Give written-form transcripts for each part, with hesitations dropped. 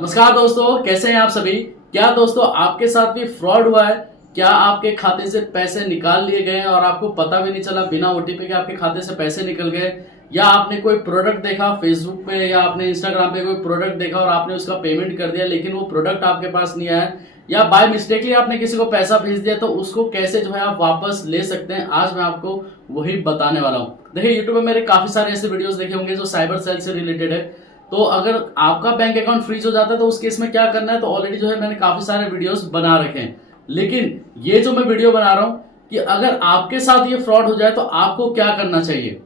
नमस्कार दोस्तों, कैसे हैं आप सभी। क्या दोस्तों आपके साथ भी फ्रॉड हुआ है? क्या आपके खाते से पैसे निकाल लिए गए और आपको पता भी नहीं चला, बिना ओटीपी के आपके खाते से पैसे निकल गए? या आपने कोई प्रोडक्ट देखा फेसबुक पे या आपने इंस्टाग्राम पे कोई प्रोडक्ट देखा और आपने उसका पेमेंट कर दिया, लेकिन वो प्रोडक्ट आपके पास नहीं आया, या बाय मिस्टेकली आपने किसी को पैसा भेज दिया, तो उसको कैसे जो है आप वापस ले सकते हैं, आज मैं आपको वही बताने वाला हूँ। देखिए, यूट्यूब पे मेरे काफी सारे ऐसे वीडियोस देखे होंगे जो साइबर सेल से रिलेटेड है। तो अगर आपका बैंक अकाउंट फ्रीज हो जाता है तो उस केस में क्या करना है, तो ऑलरेडी जो है मैंने काफी सारे वीडियोस बना रखे हैं। लेकिन ये जो मैं वीडियो बना रहा हूं कि अगर आपके साथ ये फ्रॉड हो जाए तो आपको क्या करना चाहिए।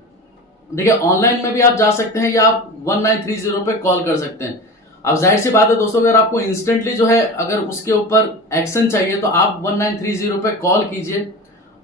देखिए, ऑनलाइन में भी आप जा सकते हैं या आप 1930 पे कॉल कर सकते हैं। अब जाहिर सी बात है दोस्तों, अगर आपको इंस्टेंटली जो है अगर उसके ऊपर एक्शन चाहिए तो आप 1930 पे कॉल कीजिए।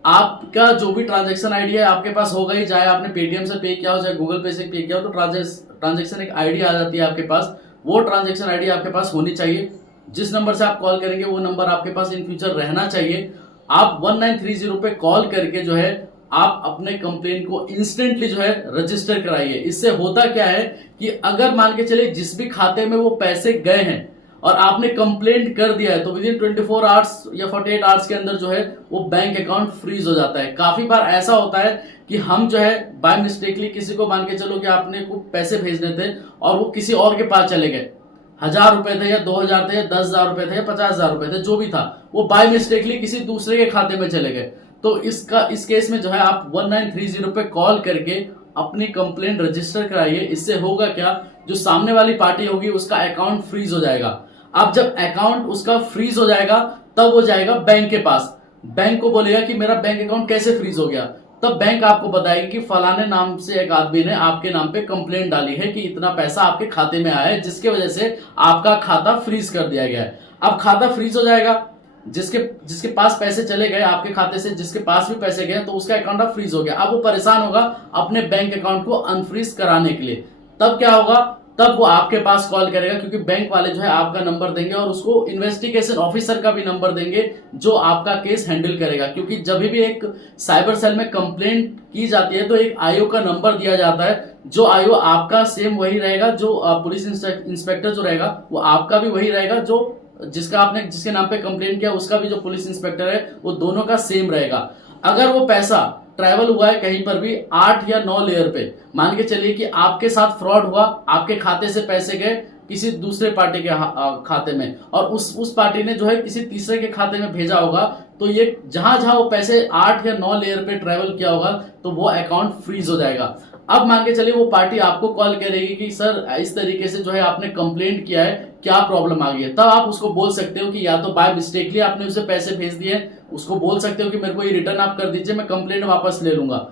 आपका जो भी ट्रांजैक्शन आईडी है आपके पास होगा ही, चाहे आपने पेटीएम से पे किया हो चाहे गूगल पे से पे किया हो, तो ट्रांजैक्शन एक आईडी आ जाती है आपके पास। वो ट्रांजैक्शन आईडी आपके पास होनी चाहिए। जिस नंबर से आप कॉल करेंगे वो नंबर आपके पास इन फ्यूचर रहना चाहिए। आप 1930 पे कॉल करके जो है आप अपने कंप्लेन को इंस्टेंटली जो है रजिस्टर कराइए। इससे होता क्या है कि अगर मान के चलिए जिस भी खाते में वो पैसे गए हैं और आपने कंप्लेंट कर दिया है, तो विद इन 24 आवर्स या 48 आवर्स के अंदर जो है वो बैंक अकाउंट फ्रीज हो जाता है। काफी बार ऐसा होता है कि हम जो है बाय मिस्टेकली किसी को मान के चलो कि आपने को पैसे भेजने थे और वो किसी और के पास चले गए, 1000 रुपए थे या 2000 थे या 10,000 रुपए थे या 50,000 रुपए थे, जो भी था, वो बाय मिस्टेकली किसी दूसरे के खाते में चले गए। तो इस केस में जो है आप 1930 पे कॉल करके अपनी कंप्लेंट रजिस्टर कराइए। इससे होगा क्या, जो सामने वाली पार्टी होगी उसका अकाउंट फ्रीज हो जाएगा। अब जब अकाउंट उसका फ्रीज हो जाएगा तब वो जाएगा बैंक के पास, बैंक को बोलेगा कि मेरा बैंक अकाउंट कैसे फ्रीज हो गया। तब बैंक आपको बताएगी कि फलाने नाम से एक आदमी ने आपके नाम पे कंप्लेंट डाली है कि इतना पैसा आपके खाते में आया है, जिसके वजह से आपका खाता फ्रीज कर दिया गया है। अब खाता फ्रीज हो जाएगा, जिसके जिसके पास पैसे चले गए आपके खाते से, जिसके पास भी पैसे गए, तो उसका अकाउंट अब फ्रीज हो गया। अब वो परेशान होगा अपने बैंक अकाउंट को अनफ्रीज कराने के लिए। तब क्या होगा, तब वो आपके पास कॉल करेगा, क्योंकि बैंक वाले जो है आपका नंबर देंगे और उसको इन्वेस्टिगेशन ऑफिसर का भी नंबर देंगे जो आपका केस हैंडल करेगा। क्योंकि जब भी एक साइबर सेल में कंप्लेंट की जाती है तो एक आईओ का नंबर दिया जाता है। जो आईओ आपका सेम वही रहेगा, जो पुलिस इंस्पेक्टर जो रहेगा वो आपका भी वही रहेगा, जो जिसके नाम पे कंप्लेंट किया उसका भी जो पुलिस इंस्पेक्टर है वो दोनों का सेम रहेगा। अगर वो पैसा ट्रैवल हुआ है कहीं पर भी 8 या 9 लेयर पे, मान के चलिए कि आपके साथ फ्रॉड हुआ, आपके खाते से पैसे गए किसी दूसरे पार्टी के खाते में और उस पार्टी ने जो है किसी तीसरे के खाते में भेजा होगा, तो ये जहां जहां वो पैसे 8 या 9 लेयर पे ट्रैवल किया होगा तो वो अकाउंट फ्रीज हो जाएगा। अब मान के चलिए वो पार्टी आपको कॉल करेगी कि सर इस तरीके से जो है आपने कंप्लेंट किया है, क्या प्रॉब्लम आ गई है। तब आप उसको बोल सकते हो कि या तो बाय मिस्टेकली आपने उसे पैसे भेज दिए, उसको बोल सकते हो कि मेरे को ये रिटर्न आप कर दीजिए, मैं कंप्लेंट वापस ले लूंगा।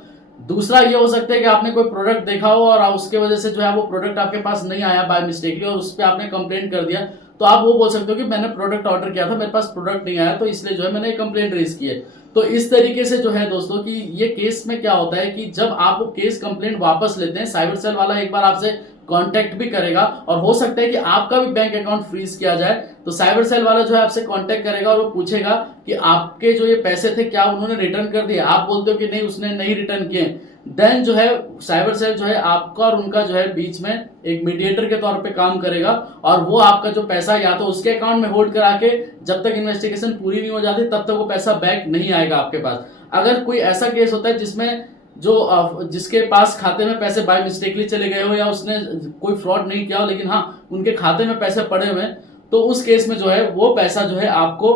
दूसरा ये हो सकता है कि आपने कोई प्रोडक्ट देखा हो और उसके वजह से जो है वो प्रोडक्ट आपके पास नहीं आया बाय मिस्टेकली और उस पर आपने कंप्लेंट कर दिया, तो आप वो बोल सकते हो कि मैंने प्रोडक्ट ऑर्डर किया था, मेरे पास प्रोडक्ट नहीं आया, तो इसलिए जो है मैंने कंप्लेंट रेज की है। तो इस तरीके से जो है दोस्तों कि ये केस में क्या होता है कि जब आप वो केस कंप्लेंट वापस लेते हैं, साइबर सेल वाला एक बार आपसे कांटेक्ट भी करेगा और हो सकता है कि आपका भी बैंक अकाउंट फ्रीज किया जाए। तो साइबर सेल वाला जो है आपसे कांटेक्ट करेगा और वो पूछेगा कि आपके जो ये पैसे थे क्या उन्होंने रिटर्न कर दिए। आप बोलते हो कि नहीं, उसने नहीं रिटर्न किए। देन जो है साइबर सेल जो है आपका और उनका जो है बीच में एक मीडिएटर के तौर पे काम करेगा और वो आपका जो पैसा या तो उसके अकाउंट में होल्ड करा के जब तक इन्वेस्टिगेशन पूरी नहीं हो जाती तब तक वो पैसा बैक नहीं आएगा आपके पास। अगर कोई ऐसा केस होता है जिसमें जिसके पास खाते में पैसे बाय मिस्टेकली चले गए हो या उसने कोई फ्रॉड नहीं किया हो लेकिन हाँ उनके खाते में पैसे पड़े हुए हैं, तो उस केस में जो है वो पैसा जो है आपको,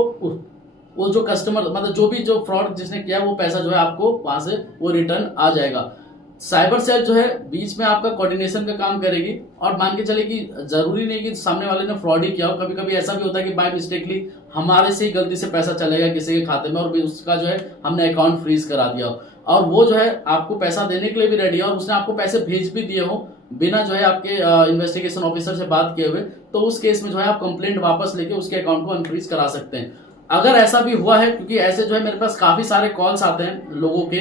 वो जो कस्टमर मतलब जो फ्रॉड जिसने किया वो पैसा जो है आपको वहां से वो रिटर्न आ जाएगा। साइबर सेल जो है बीच में आपका कोऑर्डिनेशन का काम करेगी और मान के चले कि जरूरी नहीं कि सामने वाले ने फ्रॉड ही किया हो, कभी कभी ऐसा भी होता है कि बाय मिस्टेकली हमारे से ही गलती से पैसा चलेगा किसी के खाते में और उसका जो है हमने अकाउंट फ्रीज करा दिया हो और वो जो है आपको पैसा देने के लिए भी रेडी है और उसने आपको पैसे भेज भी दिए हो बिना जो है आपके इन्वेस्टिगेशन ऑफिसर से बात किए हुए, तो उस केस में जो है आप कंप्लेंट वापस लेके उसके अकाउंट को अनफ्रीज करा सकते हैं। अगर ऐसा भी हुआ है, क्योंकि ऐसे जो है मेरे पास काफी सारे कॉल्स आते हैं लोगों के,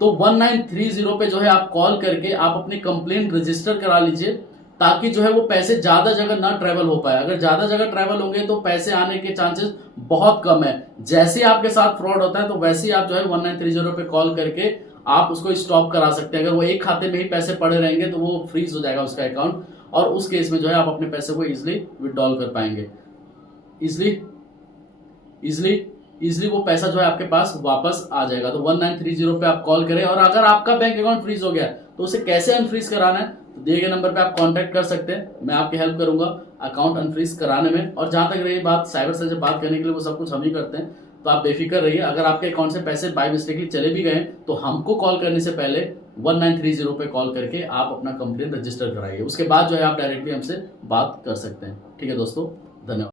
तो 1930 पे जो है आप कॉल करके आप अपनी कंप्लेंट रजिस्टर करा लीजिए ताकि जो है वो पैसे ज्यादा जगह ना ट्रेवल हो पाए। अगर ज्यादा जगह ट्रेवल होंगे तो पैसे आने के चांसेस बहुत कम है। जैसे आपके साथ फ्रॉड होता है तो वैसे ही आप जो है 1930 पे कॉल करके आप उसको स्टॉप करा सकते हैं। अगर वो एक खाते में ही पैसे पड़े रहेंगे तो वो फ्रीज हो जाएगा उसका अकाउंट। और उस केस में जो है आप अपने पैसे को इजिली विड्रॉल कर पाएंगे। इजिली वो पैसा जो है आपके पास वापस आ जाएगा। तो 1930 पे आप कॉल करें। और अगर आपका बैंक अकाउंट फ्रीज हो गया तो उसे कैसे अनफ्रीज कराना है, तो दिए गए नंबर पे आप कांटेक्ट कर सकते हैं, मैं आपकी हेल्प करूंगा अकाउंट अनफ्रीज कराने में। और जहां तक रही बात साइबर सेल से बात करने के लिए, वो सब कुछ हम ही करते हैं, तो आप बेफिक्र रहिए। अगर आपके अकाउंट से पैसे बाय मिस्टेकली चले भी गए तो हमको कॉल करने से पहले 1930 पे कॉल करके आप अपना कंप्लेन रजिस्टर कराइए। उसके बाद जो है आप डायरेक्टली हमसे बात कर सकते हैं। ठीक है दोस्तों, धन्यवाद।